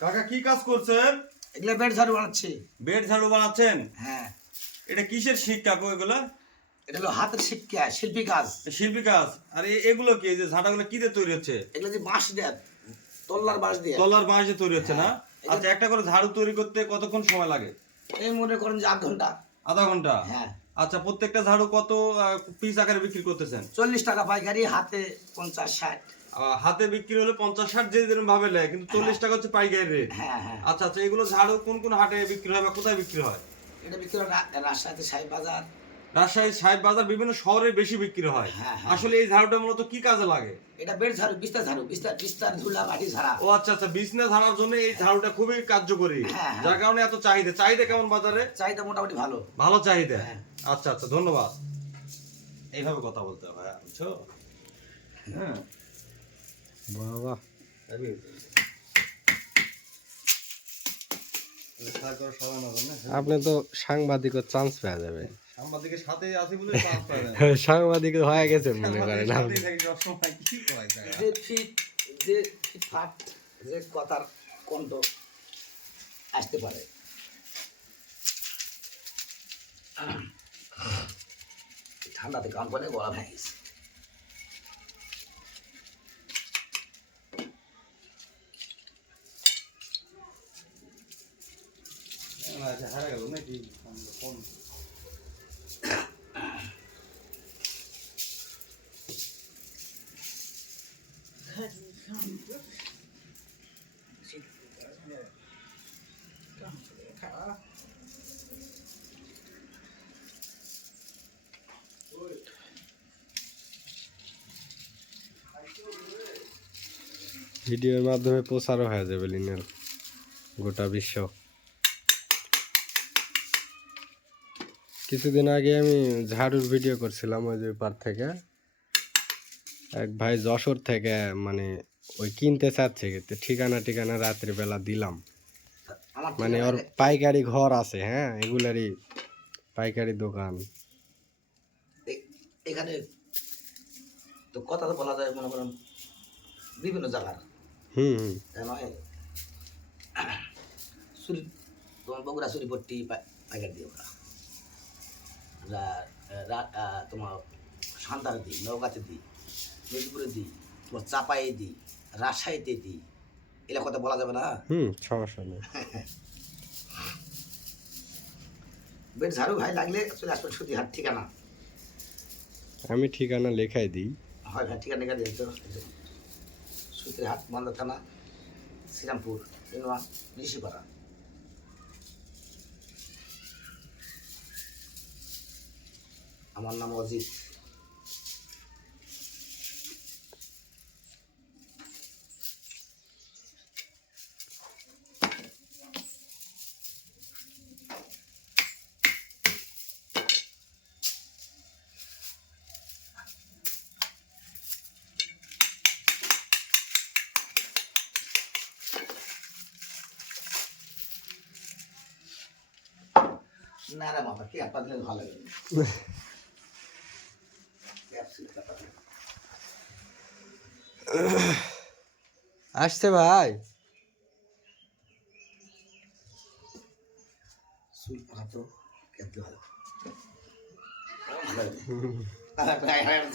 কাকা কি কাজ করছেন? এগুলো বেড ঝাড়ু বানাচ্ছি। বেড ঝাড়ু বানাচ্ছেন? হ্যাঁ। এটা কিসের শিক কাকু এগুলো? এটা হলো হাতের শিক্ষা, শিল্পী কাজ। শিল্পী কাজ। আর এগুলো কি, যে ঝাঁটাগুলো কি দিয়ে তৈরি হচ্ছে? এগুলো যে বাঁশ দিয়ে, তল্লার বাঁশ দিয়ে। তলার বাঁশ দিয়ে তৈরি হচ্ছে না? হ্যাঁ। আচ্ছা, একটা করে ঝাড়ু তৈরি করতে কতক্ষণ সময় লাগে? এই মনে করেন যে 8 ঘন্টা। আধা ঘন্টা? হ্যাঁ। আচ্ছা, প্রত্যেকটা ঝাড়ু কত পিস আকারে বিক্রি করতেছেন? 40 টাকা পাইকারি, হাতে 50-60। হাতে বিক্রি হলে 50-60 যে যেরকম ভাবে নেয়, কিন্তু 40 টাকা হচ্ছে পাইকারি রেট। হ্যাঁ হ্যাঁ। আচ্ছা আচ্ছা, এগুলো ঝাড়ু কোন কোন হাটে বিক্রি হয় বা কোথায় বিক্রি হয়? এটা বিক্রি হয় রাজশাহীতে সাহেব বাজার। রাজশাহী, সাহেব বাজার, বিভিন্ন শহরে বেশি বিক্রি হয়। হ্যাঁ, হ্যাঁ। আসলে এই ঝাড়ুটা মূলত কি কাজে লাগে? এটা বেড ঝাড়ু, বিস্তার ঝাড়ু, বিস্তার ধুলা মাটি ঝাড়া। ও আচ্ছা আচ্ছা, বিছনা ঝাড়ার জন্য এই ঝাড়ুটা খুবই কার্যকরী। হ্যাঁ, হ্যাঁ। যার কারণে এত চাহিদা। চাহিদা কেমন বাজারে? চাহিদা মোটামুটি ভালো। ভালো চাহিদা। হ্যাঁ। আচ্ছা আচ্ছা, ধন্যবাদ। এইভাবে কথা বলতে হয়, বুঝছো? হ্যাঁ বাবা, আপনি তো সাংবাদিকের চান্স পেয়ে যাবেন। সাংবাদিকের সাথে আছি বলে চান্স পাই না। সাংবাদিক হয়ে গেছে মনে করেন আপনি। যে ফিট, যে ফাট, যে কথার কণ্ঠ আসতে পারে। ঠান্ডাতে কাম করে গলা ভেঙে গেছে। ভিডিওর মাধ্যমে প্রচারও হয়ে যাবে লিনের গোটা বিশ্ব। কিছুদিন আগে আমি ঝাড়ুর ভিডিও করছিলাম ওই যে পার থেকে। এক ভাই যশোর থেকে মানে ওই কিনতে চাচ্ছে, তো ঠিকানা রাত্রিবেলা দিলাম। মানে ওর পাইকারি ঘর আছে, হ্যাঁ, এগুলারই পাইকারি দোকান। এখানে তো কথা তো বলা যায়, মনে করেন বিভিন্ন জায়গার। হুম। সুরি, তোমার বগুড়া সুরিপট্টি পাইকারি দিই ওরা। তোমার সান্তারে দিই, নওগাঁতে দিই, মেদিনীপুরে দিই, তোমার চাপাইয়ে দিই, রাজশাহীতে দিই। এগুলো কথা বলা যাবে না। সমস্যা নেই। বেড ঝাড়ু ভাই লাগলে চলে আসবেন সুতিহাট ঠিকানা। আমি ঠিকানা লেখাই দিই। হয় ভাই, ঠিকানা লেখা দিয়ে তো। সুতিহাট, বন্দর থানা, শ্রীরামপুর, ঋষিপাড়া। আমার নাম অজিত। না রে বাবা, কি একটা দিলে ভালো লাগে। আসছে ভাই। সুই পাতো খেতে ভালো।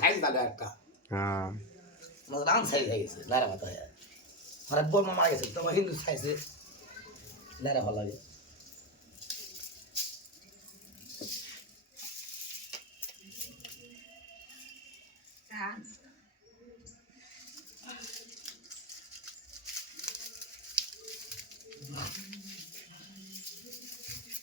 সাইজ ভালো একটা। হ্যাঁ, রান সাইজ হয়ে গেছে, লারা ভাত হয়। মানে বল মারা গেছে, তোমার হিন্দু সাইজে লারা ভালো লাগে।